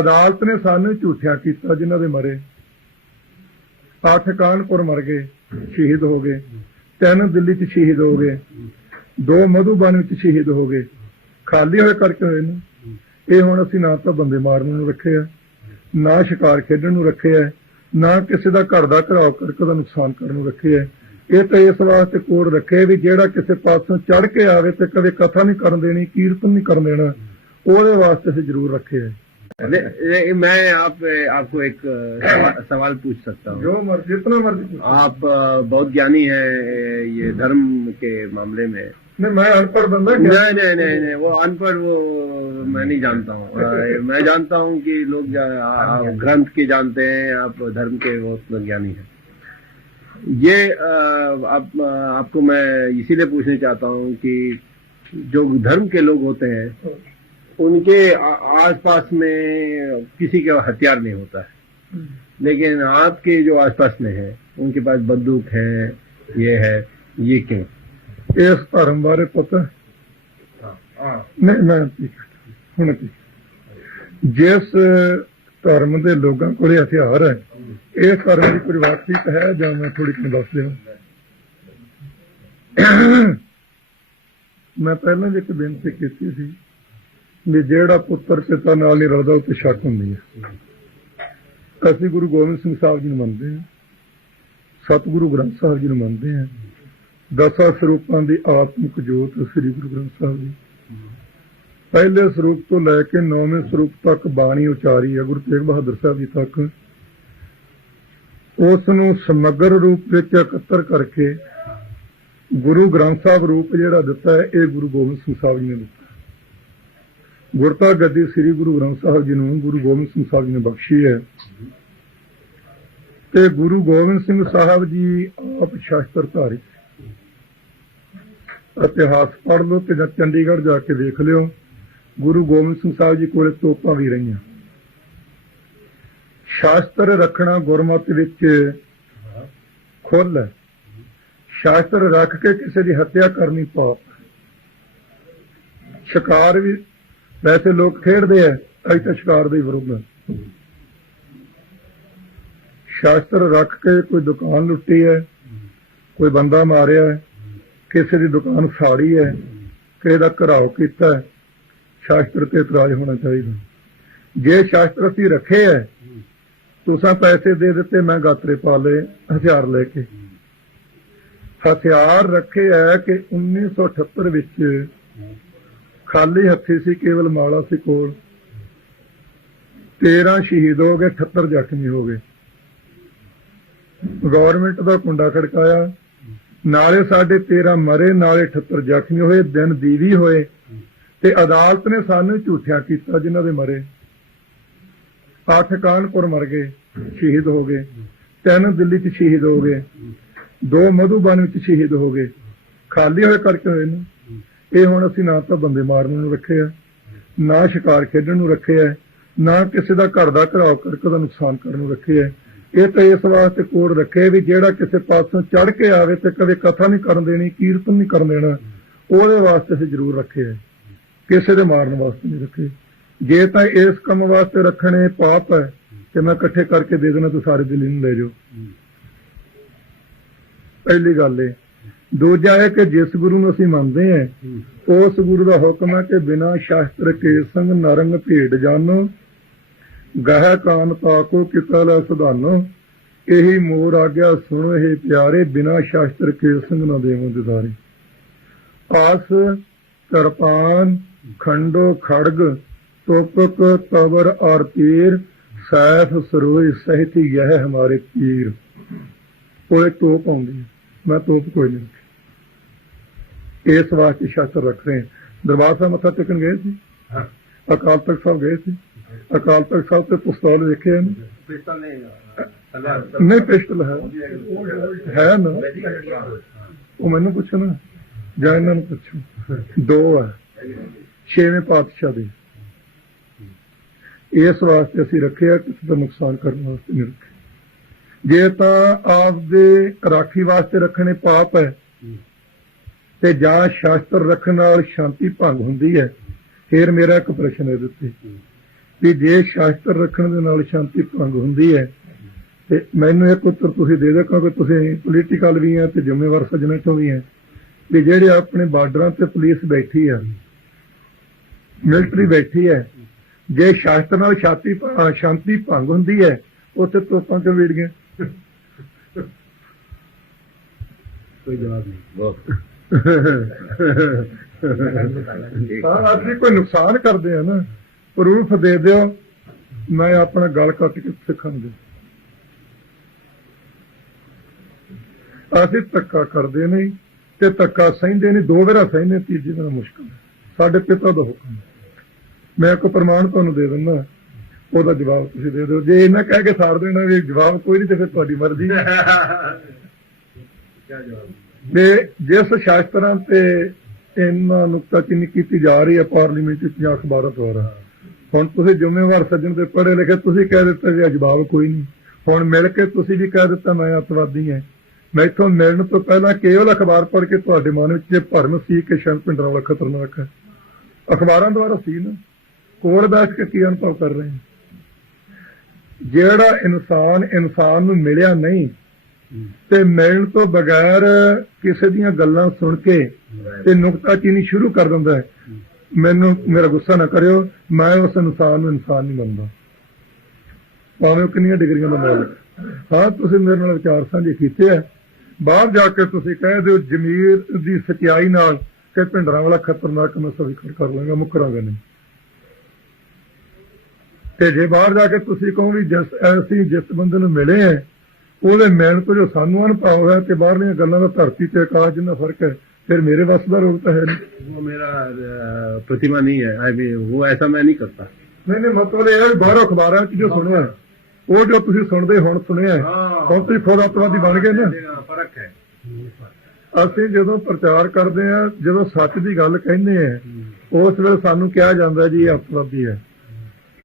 ਅਦਾਲਤ ਨੇ ਸਾਨੂੰ ਝੂਠਿਆ ਕੀਤਾ ਜਿਨ੍ਹਾਂ ਦੇ ਮਰੇ। ਅੱਠ ਕਾਨਪੁਰ ਮਰ ਗਏ, ਸ਼ਹੀਦ ਹੋ ਗਏ। ਤਿੰਨ ਦਿੱਲੀ 'ਚ ਸ਼ਹੀਦ ਹੋ ਗਏ। ਦੋ ਮਧੂਬਨ ਵਿੱਚ ਸ਼ਹੀਦ ਹੋ ਗਏ। ਖਾਲੀ ਹੋਏ ਕਰਕੇ ਹੋਏ ਨੇ। ਇਹ ਹੁਣ ਅਸੀਂ ਨਾ ਤਾਂ ਬੰਦੇ ਮਾਰਨ ਨੂੰ ਰੱਖੇ ਆ, ਨਾ ਸ਼ਿਕਾਰ ਖੇਡਣ ਨੂੰ ਰੱਖੇ ਆ, ਨਾ ਕਿਸੇ ਦਾ ਘਰ ਦਾ ਘਰਾਓ ਕਰਕੇ ਦਾ ਨੁਕਸਾਨ ਕਰਨ ਨੂੰ ਰੱਖੇ ਆ। ਇਹ ਤਾਂ ਇਸ ਵਾਸਤੇ ਕੋਡ ਰੱਖੇ ਵੀ ਜਿਹੜਾ ਕਿਸੇ ਪਾਸੋਂ ਚੜ ਕੇ ਆਵੇ ਤੇ ਕਦੇ ਕਥਾ ਨਹੀਂ ਕਰਨ ਦੇਣੀ, ਕੀਰਤਨ ਨਹੀਂ ਕਰਨ ਦੇਣਾ, ਉਹਦੇ ਵਾਸਤੇ ਅਸੀਂ ਜ਼ਰੂਰ ਰੱਖੇ नहीं, नहीं, मैं आप आपको एक सवा, सवाल पूछ सकता हूँ। जो मर्ज़ी जितना मर्ज़ी आप बहुत ज्ञानी हैं ये धर्म के मामले में। नहीं मैं अनपढ़ बंदा नहीं नहीं नहीं नहीं, नहीं वो अनपढ़ वो मैं नहीं जानता हूँ। मैं जानता हूँ कि लोग ग्रंथ के जानते हैं आप धर्म के बहुत ज्ञानी हैं। ये आप, आपको मैं इसीलिए पूछना चाहता हूँ कि जो धर्म के लोग होते हैं उनके आ- आसपास में किसी का हथियार नहीं होता है लेकिन आपके जो आसपास में है उनके पास बंदूक है ये है ये क्यों ਇਸ ਧਰਮ ਬਾਰੇ ਪਤਾ ਨਹੀਂ ਮੈਂ ਠੀਕ ਹੈ। ਹੁਣ ਠੀਕ ਜਿਸ ਧਰਮ ਦੇ ਲੋਕਾਂ ਕੋਲੇ ਹਥਿਆਰ ਹੈ ਇਹ ਧਰਮ ਦੀ ਪਰਿਵਾਰਤਿਕ ਹੈ ਜਾਂ ਮੈਂ ਥੋੜੀ ਜਿਹੀ ਦੱਸ ਦਿਆਂ ਮੈਂ ਪਹਿਲਾਂ ਵੀ ਇੱਕ ਬੇਨਤੀ ਕੀਤੀ ਸੀ ਵੀ ਜਿਹੜਾ ਪੁੱਤਰ ਪਿਤਾ ਨਾਲ ਨਹੀਂ ਰਲਦਾ, ਉਹ ਤੇ ਸ਼ੱਕ ਹੁੰਦੀ ਹੈ। ਅਸੀਂ ਗੁਰੂ ਗੋਬਿੰਦ ਸਿੰਘ ਸਾਹਿਬ ਜੀ ਨੂੰ ਮੰਨਦੇ ਹਾਂ। ਸਤਿਗੁਰੂ ਗ੍ਰੰਥ ਸਾਹਿਬ ਜੀ ਨੂੰ ਮੰਨਦੇ ਹਾਂ। ਦਸਾਂ ਸਰੂਪਾਂ ਦੀ ਆਤਮਿਕ ਜੋਤ ਸ੍ਰੀ ਗੁਰੂ ਗ੍ਰੰਥ ਸਾਹਿਬ ਜੀ। ਪਹਿਲੇ ਸਰੂਪ ਤੋਂ ਲੈ ਕੇ ਨੌਵੇਂ ਸਰੂਪ ਤੱਕ ਬਾਣੀ ਉਚਾਰੀ ਹੈ, ਗੁਰੂ ਤੇਗ ਬਹਾਦਰ ਸਾਹਿਬ ਜੀ ਤੱਕ। ਉਸ ਨੂੰ ਸਮਗਰ ਰੂਪ ਵਿੱਚ ਇਕੱਤਰ ਕਰਕੇ ਗੁਰੂ ਗ੍ਰੰਥ ਸਾਹਿਬ ਰੂਪ ਜਿਹੜਾ ਦਿੱਤਾ ਹੈ, ਇਹ ਗੁਰੂ ਗੋਬਿੰਦ ਸਿੰਘ ਸਾਹਿਬ ਜੀ ਨੇ ਦਿੱਤਾ। ਗੁਰਤਾ ਗੱਦੀ ਸ੍ਰੀ ਗੁਰੂ ਗ੍ਰੰਥ ਸਾਹਿਬ ਜੀ ਨੂੰ ਗੁਰੂ ਗੋਬਿੰਦ ਸਿੰਘ ਸਾਹਿਬ ਜੀ ਨੇ ਬਖਸ਼ੀ ਹੈ। ਤੇ ਗੁਰੂ ਗੋਬਿੰਦ ਸਿੰਘ ਸਾਹਿਬ ਜੀ ਆਪ ਸ਼ਾਸਤਰ ਧਾਰੀ ਇਤਿਹਾਸ ਪੜ੍ਹ ਲਓ ਤੇ ਜਾਂ ਚੰਡੀਗੜ੍ਹ ਜਾ ਕੇ ਦੇਖ ਲਿਓ। ਗੁਰੂ ਗੋਬਿੰਦ ਸਿੰਘ ਸਾਹਿਬ ਜੀ ਕੋਲੇ ਤੋਪਾਂ ਵੀ ਰਹੀਆਂ। ਸ਼ਾਸਤਰ ਰੱਖਣਾ ਗੁਰਮਤਿ ਵਿੱਚ ਖੁੱਲ ਹੈ। ਸ਼ਾਸਤਰ ਰੱਖ ਕੇ ਕਿਸੇ ਦੀ ਹੱਤਿਆ ਕਰਨੀ ਪਾਪ ਸ਼ਿਕਾਰ ਵੀ ਵੈਸੇ ਲੋਕ ਖੇਡਦੇ ਆ ਅਸੀਂ ਤਾਂ ਸ਼ਿਕਾਰ ਦੇ ਵਿਰੁੱਧ ਸ਼ਾਸਤਰ ਰੱਖ ਕੇ ਕੋਈ ਦੁਕਾਨ ਲੁੱਟੀ ਹੈ, ਕੋਈ ਬੰਦਾ ਮਾਰਿਆ ਹੈ, ਕਿਸੇ ਦੀ ਦੁਕਾਨ ਸਾੜੀ ਹੈ, ਕਿਸੇ ਦਾ ਘਰਾਓ ਕੀਤਾ ਸ਼ਾਸਤਰ ਤੇ ਇਤਰਾਜ਼ ਹੋਣਾ ਚਾਹੀਦਾ। ਜੇ ਸ਼ਾਸਤਰ ਅਸੀਂ ਰੱਖੇ ਹੈ, ਤੁਸਾਂ ਪੈਸੇ ਦੇ ਦਿੱਤੇ, ਮੈਂ ਗਾਤਰੇ ਪਾ ਲਏ, ਹਥਿਆਰ ਲੈ ਕੇ। ਹਥਿਆਰ ਰੱਖੇ ਹੈ ਕਿ 1978 ਵਿੱਚ ਖਾਲੀ ਹੱਥੀ ਸੀ, ਕੇਵਲ ਮਾਲਾ ਸੀ ਕੋਲ। 13 ਸ਼ਹੀਦ ਹੋ ਗਏ 78 ਜ਼ਖਮੀ ਹੋ ਗਏ। ਗਵਰਨਮੈਂਟ ਦਾ ਕੁੰਡਾ ਖੜਕਾਇਆ। ਨਾਲੇ ਸਾਡੇ 13 ਮਰੇ, ਨਾਲੇ 78 ਜ਼ਖਮੀ ਹੋਏ, ਦਿਨ ਦੀਵੀ ਹੋਏ। ਤੇ ਅਦਾਲਤ ਨੇ ਸਾਨੂੰ ਝੂਠਿਆ ਕੀਤਾ, ਜਿਨ੍ਹਾਂ ਦੇ ਮਰੇ। ਅੱਠ ਕਾਨਪੁਰ ਮਰ ਗਏ, ਸ਼ਹੀਦ ਹੋ ਗਏ। ਤਿੰਨ ਦਿੱਲੀ 'ਚ ਸ਼ਹੀਦ ਹੋ ਗਏ। ਦੋ ਮਧੂਬਨ ਵਿੱਚ ਸ਼ਹੀਦ ਹੋ ਗਏ। ਖਾਲੀ ਹੋਏ ਕਰਕੇ ਹੋਏ ਨੇ। ਇਹ ਹੁਣ ਅਸੀਂ ਨਾ ਤਾਂ ਬੰਦੇ ਮਾਰਨ ਨੂੰ ਰੱਖੇ ਆ ਨਾ ਸ਼ਿਕਾਰ ਖੇਡਣ ਨੂੰ ਰੱਖੇ ਆ ਨਾ ਕਿਸੇ ਦਾ ਘਰ ਦਾ ਘਰਾਓ ਕਰਕੇ ਦਾ ਨੁਕਸਾਨ ਕਰਨ ਨੂੰ ਰੱਖੇ ਆ। ਇਹ ਤਾਂ ਇਸ ਵਾਸਤੇ ਕੋਡ ਰੱਖੇ ਵੀ ਜਿਹੜਾ ਕਿਸੇ ਪਾਸੋਂ ਚੜ ਕੇ ਆਵੇ ਤੇ ਕਦੇ ਕਥਾ ਨਹੀਂ ਕਰਨ ਦੇਣੀ ਕੀਰਤਨ ਨਹੀਂ ਕਰਨ ਦੇਣਾ ਉਹਦੇ ਵਾਸਤੇ ਅਸੀਂ ਜ਼ਰੂਰ ਰੱਖੇ ਆ। ਕਿਸੇ ਦੇ ਮਾਰਨ ਵਾਸਤੇ ਨਹੀਂ ਰੱਖੇ। ਜੇ ਤਾਂ ਇਸ ਕੰਮ ਵਾਸਤੇ ਰੱਖਣੇ ਪਾਪ ਹੈ ਕਿ ਮੈਂ ਇਕੱਠੇ ਕਰਕੇ ਦੇ ਦੇਣਾ ਤੂੰ ਸਾਰੇ ਦਿੱਲੀ ਨੂੰ ਲੈ ਜਾਓ। ਪਹਿਲੀ ਗੱਲ ਇਹ ਦੂਜਾ ਹੈ ਕਿ ਜਿਸ ਗੁਰੂ ਨੂੰ ਅਸੀਂ ਮੰਨਦੇ ਹਾਂ, ਉਸ ਗੁਰੂ ਦਾ ਹੁਕਮ ਹੈ ਕਿ ਬਿਨਾ ਸ਼ਾਸਤਰ ਕੇ ਸੰਗ ਨਰੰਗ ਭੇਡ ਜਾਨੋ, ਗਹਿ ਕਾਨ ਤਾਕੋ ਕਿਤਾ ਲੈ ਸੁਧਾਨੋ। ਇਹੀ ਮੋਰ ਆਗਿਆ ਸੁਣੋ ਇਹ ਪਿਆਰੇ, ਬਿਨਾ ਸ਼ਾਸਤਰ ਕੇ ਸੰਗ ਨਾ ਦੇਵੋ ਦਿਦਾਰੇ ਆਸ ਕਰਪਾਨ ਖੰਡੋ ਖੜਗ, ਤੋਪਕ, ਤਵਰ ਔਰ ਤੀਰ, ਸੈਫ ਸਰੋਈ ਸਹਿਤ ਯਹ ਹਮਾਰੇ ਪੀਰ ਕੋਲੇ ਤੋਪ ਆਉਂਦੀ ਮੈਂ ਤੋਪ ਕੋਈ ਨਹੀਂ। ਇਸ ਵਾਸਤੇ ਸ਼ਾਸਤਰ ਰੱਖ ਰਹੇ। ਦਰਬਾਰ ਸਾਹਿਬ ਮੱਥਾ ਟੇਕਣ ਗਏ ਸੀ? ਅਕਾਲ ਤਖਤ ਸਾਹਿਬ ਗਏ ਸੀ? ਅਕਾਲ ਤਖਤ ਸਾਹਿਬ ਤੇ ਪਿਸਤੌਲ ਵੇਖੇ ਨੇ ਨਹੀਂ ਪਿਸਤਲ ਹੈ। ਹੈ ਨਾ? ਉਹ ਮੈਨੂੰ ਪੁੱਛੋ ਨਾ। ਜਾਂ ਇਹਨਾਂ ਨੂੰ ਪੁੱਛੋ। ਦੋ ਹੈ। ਛੇਵੇਂ ਪਾਤਸ਼ਾਹ ਦੇ। ਇਸ ਵਾਸਤੇ ਅਸੀਂ ਰੱਖਿਆ ਕਿਸੇ ਦਾ ਨੁਕਸਾਨ ਕਰਨ ਵਾਸਤੇ ਨਹੀਂ ਜੇ ਤਾਂ ਆਪਦੇ ਰਾਖੀ ਵਾਸਤੇ ਰੱਖਣੇ ਪਾਪ ਹੈ ਤੇ ਜਾਂ ਸ਼ਾਸਤਰ ਰੱਖਣ ਨਾਲ ਸ਼ਾਂਤੀ ਭੰਗ ਹੁੰਦੀ ਹੈ ਫਿਰ ਮੇਰਾ ਇੱਕ ਪ੍ਰਸ਼ਨ ਹੈ ਦਿੱਤੇ। ਵੀ ਜੇ ਸ਼ਾਸਤਰ ਰੱਖਣ ਦੇ ਨਾਲ ਸ਼ਾਂਤੀ ਭੰਗ ਹੁੰਦੀ ਹੈ ਤੇ ਮੈਨੂੰ ਇੱਕ ਉੱਤਰ ਤੁਸੀਂ ਦੇ ਦਿਓ ਕਿਉਂਕਿ ਤੁਸੀਂ ਪੋਲੀਟੀਕਲ ਵੀ ਆ ਤੇ ਜ਼ਿੰਮੇਵਾਰ ਸੱਜਣਾ ਚੋਂ ਵੀ ਹੈ ਵੀ ਜਿਹੜੇ ਆਪਣੇ ਬਾਰਡਰਾਂ ਤੇ ਪੁਲਿਸ ਬੈਠੀ ਆ ਮਿਲਟਰੀ ਬੈਠੀ ਹੈ ਜੇ ਸ਼ਾਸਤਰ ਨਾਲ ਸ਼ਾਂਤੀ ਭੰਗ ਹੁੰਦੀ ਹੈ ਉੱਥੇ ਤੋਪਾਂ ਕਿਉਂ ਵੀੜ ਗਏ ਕੋਈ ਅਸੀਂ ਕੋਈ ਨੁਕਸਾਨ ਕਰਦੇ ਆ ਨਾ ਪ੍ਰੂਫ ਦੇ ਦਿਓ ਮੈਂ ਆਪਣਾ ਗਲ ਕੱਟ ਕੇ ਸਿੱਖਣ ਦੇ ਅਸੀਂ ਤੱਕਾ ਕਰਦੇ ਨਹੀਂ ਤੇ ਤੱਕਾ ਸਹਿੰਦੇ ਨਹੀਂ ਦੋ ਵਾਰਾ ਸਹਿੰਦੇ ਤੀਜੀ ਵਾਰ ਮੁਸ਼ਕਲ। ਸਾਡੇ ਪਿਤਾ ਦਾ ਹੁਕਮ ਮੈਂ ਕੋ ਪ੍ਰਮਾਣ ਤੁਹਾਨੂੰ ਦੇ ਦਿੰਦਾ ਉਹਦਾ ਜਵਾਬ ਤੁਸੀਂ ਦੇ ਦਿਓ। ਜੇ ਇਹਨਾਂ ਕਹਿ ਕੇ ਸਾਰ ਦੇਣਾ ਵੀ ਜਵਾਬ ਕੋਈ ਨਹੀਂ ਤੇ ਫਿਰ ਤੁਹਾਡੀ ਮਰਜ਼ੀ ਹੈ। ਕੀ ਜਵਾਬ? ਤੇ ਜਿਸ ਸ਼ਾਸਤਰਾਂ ਤੇ ਇਹਨਾਂ ਨੁਕਤਾਚੀਨੀ ਕੀਤੀ ਜਾ ਰਹੀ ਹੈ ਪਾਰਲੀਮੈਂਟ ਵਿੱਚ ਜਾਂ ਅਖਬਾਰਾਂ ਦੁਆਰਾ। ਹੁਣ ਤੁਸੀਂ ਜ਼ਿੰਮੇਵਾਰ ਸੱਜਣ ਤੇ ਪੜ੍ਹੇ ਲਿਖੇ ਤੁਸੀਂ ਕਹਿ ਦਿੱਤਾ ਵੀ ਜਵਾਬ ਕੋਈ ਨਹੀਂ। ਹੁਣ ਮਿਲ ਕੇ ਤੁਸੀਂ ਵੀ ਕਹਿ ਦਿੱਤਾ ਮੈਂ ਅੱਤਵਾਦੀ ਹਾਂ। ਮੈਥੋਂ ਮਿਲਣ ਤੋਂ ਪਹਿਲਾਂ ਕੇਵਲ ਅਖਬਾਰ ਪੜ੍ਹ ਕੇ ਤੁਹਾਡੇ ਮਨ ਵਿੱਚ ਇਹ ਭਰਮ ਸੀ ਕਿ ਸ਼ਰਨ ਪਿੰਡਰਾਂ ਵਾਲਾ ਖਤਰਨਾਕ ਹੈ। ਅਖਬਾਰਾਂ ਦੁਆਰਾ ਸੀ ਨਾ। ਕੋਲ ਬੈਠ ਕੇ ਕੀ ਅਨੁਭਵ ਕਰ ਰਹੇ ਹਾਂ? ਜਿਹੜਾ ਇਨਸਾਨ ਇਨਸਾਨ ਨੂੰ ਮਿਲਿਆ ਨਹੀਂ, ਤੇ ਮਿਲਣ ਤੋਂ ਬਗੈਰ ਕਿਸੇ ਦੀਆਂ ਗੱਲਾਂ ਸੁਣ ਕੇ ਤੇ ਨੁਕਤਾਚੀਨੀ ਸ਼ੁਰੂ ਕਰ ਦਿੰਦਾ ਹੈ। ਮੈਨੂੰ, ਮੇਰਾ ਗੁੱਸਾ ਨਾ ਕਰਿਓ, ਮੈਂ ਉਸ ਇਨਸਾਨ ਨੂੰ ਇਨਸਾਨ ਨਹੀਂ ਮੰਨਦਾ। ਭਾਵੇਂ ਉਹ ਕਿੰਨੀਆਂ ਡਿਗਰੀਆਂ ਦਾ ਮਾਲਕ ਹਾਂ। ਤੁਸੀਂ ਮੇਰੇ ਨਾਲ ਵਿਚਾਰ ਸਾਂਝੇ ਕੀਤੇ ਆ। ਬਾਹਰ ਜਾ ਕੇ ਤੁਸੀਂ ਕਹਿ ਦਿਓ, ਜ਼ਮੀਰ ਦੀ ਸਚਾਈ ਨਾਲ ਕਿ ਭਿੰਡਰਾਂ ਵਾਲਾ ਖਤਰਨਾਕ ਮੈਂ ਸਵੀਕਾਰ ਕਰ ਲਾਂਗਾ ਮੁਕਰਾਂਗਾ ਨਹੀਂ। ਤੇ ਜੇ ਬਾਹਰ ਜਾ ਕੇ ਤੁਸੀਂ ਕਹੋ ਵੀ ਜਿਸ ਅਸੀਂ ਜਿਸ ਬੰਦੇ ਨੂੰ ਮਿਲੇ ਆ ਉਹਦੇ ਮਿਲਣ ਤੋਂ ਜੋ ਸਾਨੂੰ ਅਨੁਭਵ ਹੋਇਆ ਤੇ ਬਾਹਰਲੀਆਂ ਗੱਲਾਂ ਦਾ ਧਰਤੀ ਤੇ ਆਕਾਸ਼ ਜਿੰਨਾ ਫਰਕ ਹੈ ਫਿਰ ਮੇਰੇ ਵੱਸ ਦਾ ਰੋਗ ਤਾਂ ਹੈ ਨਹੀਂ वो मेरा अ, प्रतिमा नहीं है आई मीन वो ऐसा मैं नहीं करता ਨਹੀਂ ਨਹੀਂ ਮਤਲਬ ਇਹ ਹੈ ਵੀ ਬਾਹਰੋਂ ਅਖਬਾਰਾਂ 'ਚ ਜੋ ਸੁਣਿਆ ਉਹ ਜੋ ਤੁਸੀਂ ਸੁਣਦੇ ਹੁਣ ਸੁਣਿਆ ਹਾਂ। ਹੁਣ ਤੁਸੀਂ ਖੁਦ ਅੱਤਵਾਦੀ ਬਣ ਗਏ ਨਾ ਫਰਕ ਹੈ ਅਸੀਂ ਜਦੋਂ ਪ੍ਰਚਾਰ ਕਰਦੇ ਆ ਜਦੋਂ ਸੱਚ ਦੀ ਗੱਲ ਕਹਿੰਦੇ ਆ ਉਸ ਵੇਲੇ ਸਾਨੂੰ ਕਿਹਾ ਜਾਂਦਾ ਜੀ ਇਹ ਅੱਤਵਾਦੀ ਹੈ